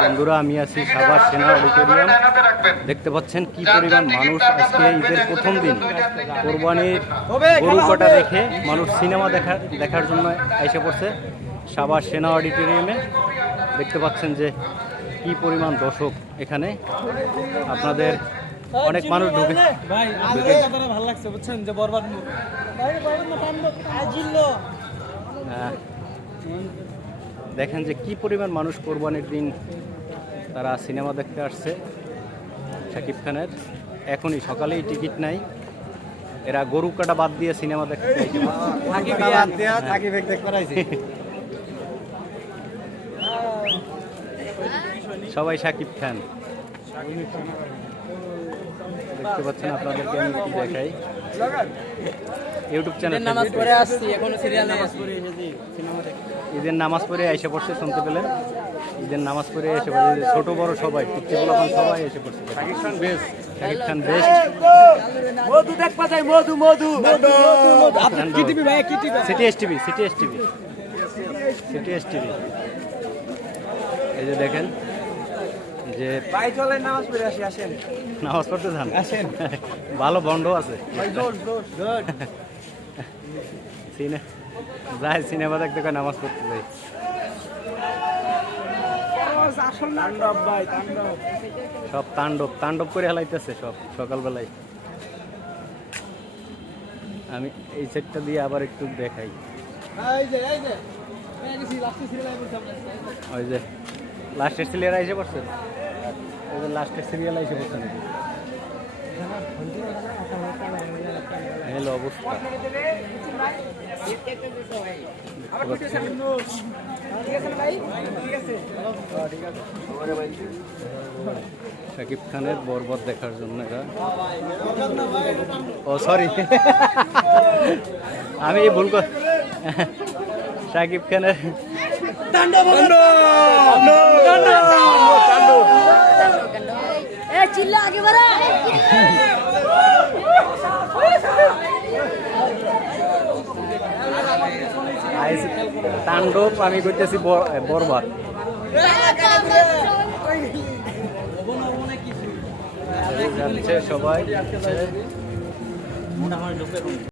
বন্ধুরা আমি আছি সাভার সেনা অডিটোরিয়াম দেখতে পাচ্ছেন কি পরিমাণ মানুষ আজকে ঈদের প্রথম দিন কোরবানির গরু কটা দেখে মানুষ সিনেমা দেখা দেখার জন্য এসে পড়ছে সাভার সেনা অডিটোরিয়ামে দেখতে পাচ্ছেন যে কি পরিমাণ দর্শক এখানে আপনাদের অনেক মানুষ ঢুকে ভাই ভালো লাগছে বুঝছেন যে বরবাদ দেখেন যে কি পরিমাণ মানুষ কোরবানির দিন তারা সিনেমা দেখতে আসছে শাকিব খানের। এখনই সকালেই টিকিট নাই। এরা গরু কাটা বাদ দিয়ে সিনেমা দেখতে করাইছে। সবাই শাকিব খান। দেখতে পাচ্ছেন আপনাদেরকে আমি কি দেখাই। ইউটিউব চ্যানেল নামাজ পড়ে আসছি এখনও সিরিয়াল নামাজ পড়ে এসেছি সিনেমা দেখে ঈদের নামাজ পড়ে এসে পড়ছে শুনতে পেলেন? ঈদের নামাজ পড়ে এসে পড়ছে ছোট বড় সবাই পিতৃগুলো সবাই এসে পড়ছে। শাকিব খান বেস্ট শাকিব খান বেস্ট মধু দেখ মধু মধু। মধু। আপনি কি টিভি ভাই কি TV? C T S TV C T. S TV C. T S দেখেন যে ভাই চলেন নামাজ পড়ে আসি আসেন। নামাজ পড়তে যান। আসেন। ভালো বন্ধ আছে। সিনে যাই সিনেমা দেখতে নামাজ পড়তে যাই। সব তাণ্ডব তাণ্ডব করে হেলাইতেছে সব সকালবেলায়। আমি এই সেটটা দিয়ে আবার একটু দেখাই। ওই যে লাস্টের সিরিয়াল এসে পড়ছে? যে লাস্টের সিরিয়াল এসে পড়ছে নাকি অবস্থা। শাকিব খানের বরবত দেখার জন্য ও সরি আমি ভুল কর শাকিব খানের আলহামদুলিল্লাহ আগে বাড়া। তাণ্ডব আমি করতেছি বরবাদ। সবাই।